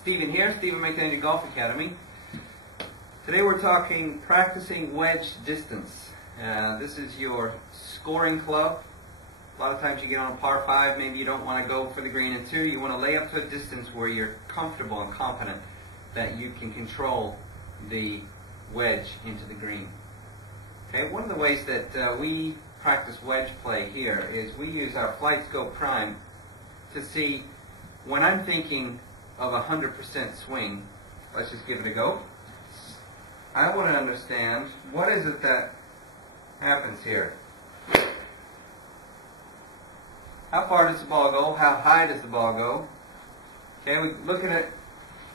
Stephen here, Stephen McAndy Golf Academy. Today we're talking practicing wedge distance. This is your scoring club. A lot of times you get on a par 5, maybe you don't want to go for the green in 2. You want to lay up to a distance where you're comfortable and confident that you can control the wedge into the green. Okay, one of the ways that we practice wedge play here is we use our Flightscope Prime to see when I'm thinking of 100% swing. Let's just give it a go. I want to understand what is it that happens here. How far does the ball go? How high does the ball go? Okay, we look at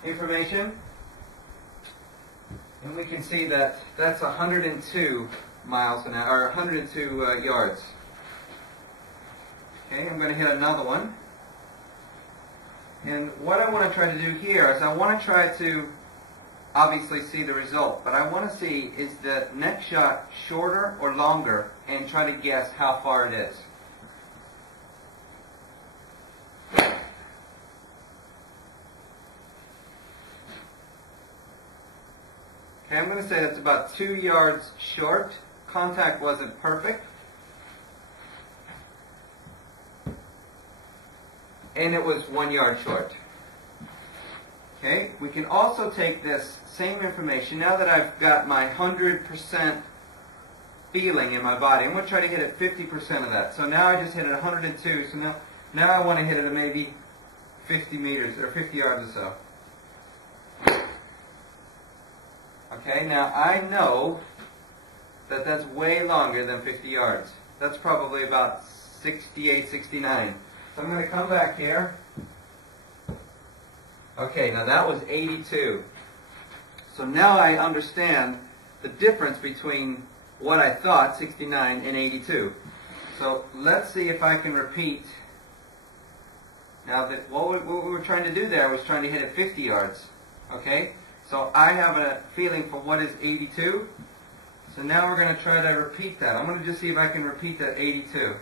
information, and we can see that that's 102 miles an hour, or 102 yards. Okay, I'm going to hit another one. And what I want to try to do here is I want to try to obviously see the result, but I want to see is the next shot shorter or longer and try to guess how far it is. Okay, I'm going to say that's about 2 yards short. Contact wasn't perfect. And it was 1 yard short. Okay, we can also take this same information, now that I've got my 100% feeling in my body, I'm going to try to hit it 50% of that. So now I just hit it 102, so now I want to hit it at maybe 50 meters, or 50 yards or so. Okay, now I know that that's way longer than 50 yards. That's probably about 68, 69. So I'm going to come back here. Okay, now that was 82. So now I understand the difference between what I thought, 69, and 82. So let's see if I can repeat. Now that what we were trying to do there was trying to hit it 50 yards. Okay, so I have a feeling for what is 82. So now we're going to try to repeat that. I'm going to just see if I can repeat that 82.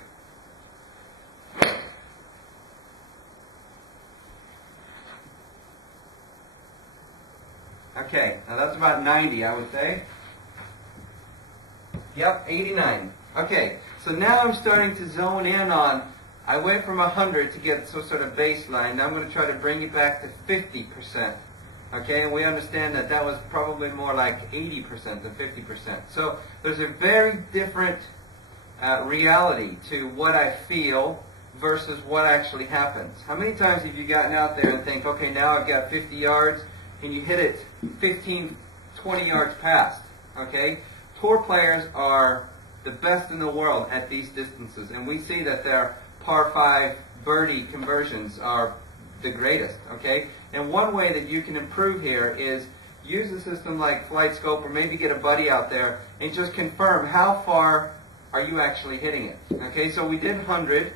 Okay, now that's about 90, I would say. Yep, 89. Okay, so now I'm starting to zone in on, I went from 100 to get some sort of baseline. Now I'm going to try to bring it back to 50%. Okay, and we understand that that was probably more like 80% than 50%. So there's a very different reality to what I feel versus what actually happens. How many times have you gotten out there and think, okay, now I've got 50 yards, and you hit it 15, 20 yards past? Okay, tour players are the best in the world at these distances, and we see that their par 5 birdie conversions are the greatest. Okay, and one way that you can improve here is use a system like Flightscope, or maybe get a buddy out there and just confirm how far are you actually hitting it. Okay, so we did 100.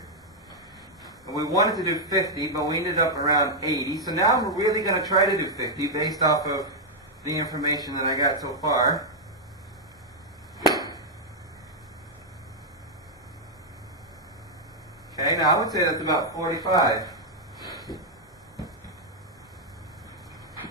And we wanted to do 50, but we ended up around 80. So now we're really going to try to do 50 based off of the information that I got so far. Okay, now I would say that's about 45.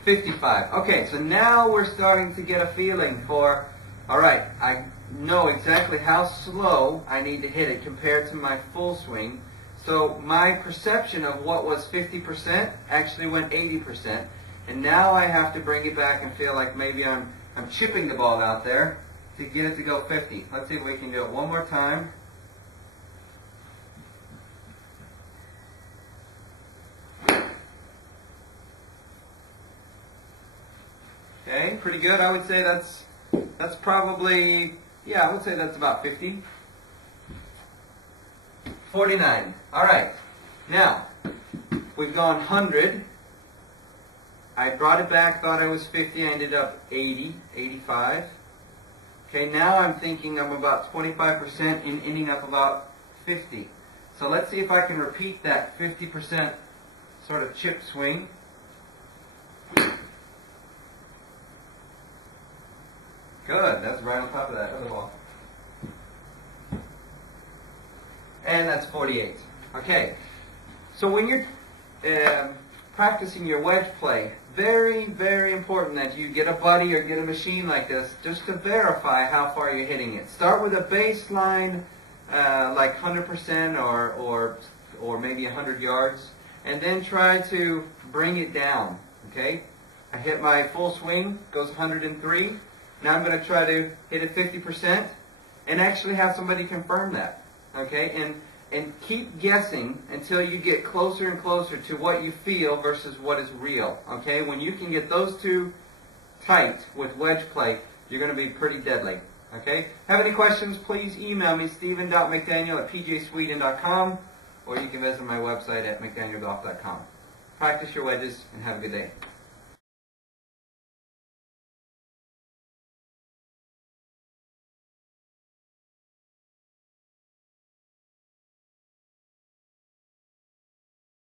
55. Okay, so now we're starting to get a feeling for, all right, I know exactly how slow I need to hit it compared to my full swing. So my perception of what was 50% actually went 80%. And now I have to bring it back and feel like maybe I'm chipping the ball out there to get it to go 50. Let's see if we can do it one more time. Okay, pretty good. I would say that's probably, yeah, I would say that's about 50. 49. All right. Now, we've gone 100. I brought it back, thought I was 50. I ended up 80, 85. Okay, now I'm thinking I'm about 25% and ending up about 50. So let's see if I can repeat that 50% sort of chip swing. Good. That's right on top of that other ball. And that's 48. Okay. So when you're practicing your wedge play. Very, very important that you get a buddy or get a machine like this just to verify how far you're hitting it. Start with a baseline like 100% or maybe 100 yards, and then try to bring it down. Okay? I hit my full swing, goes 103. Now I'm going to try to hit it 50% and actually have somebody confirm that. Okay? And keep guessing until you get closer and closer to what you feel versus what is real. Okay? When you can get those two tight with wedge play, you're going to be pretty deadly. Okay? Have any questions, please email me, steven.mcdaniel@pjsweden.com, or you can visit my website at mcdanielgolf.com. Practice your wedges and have a good day.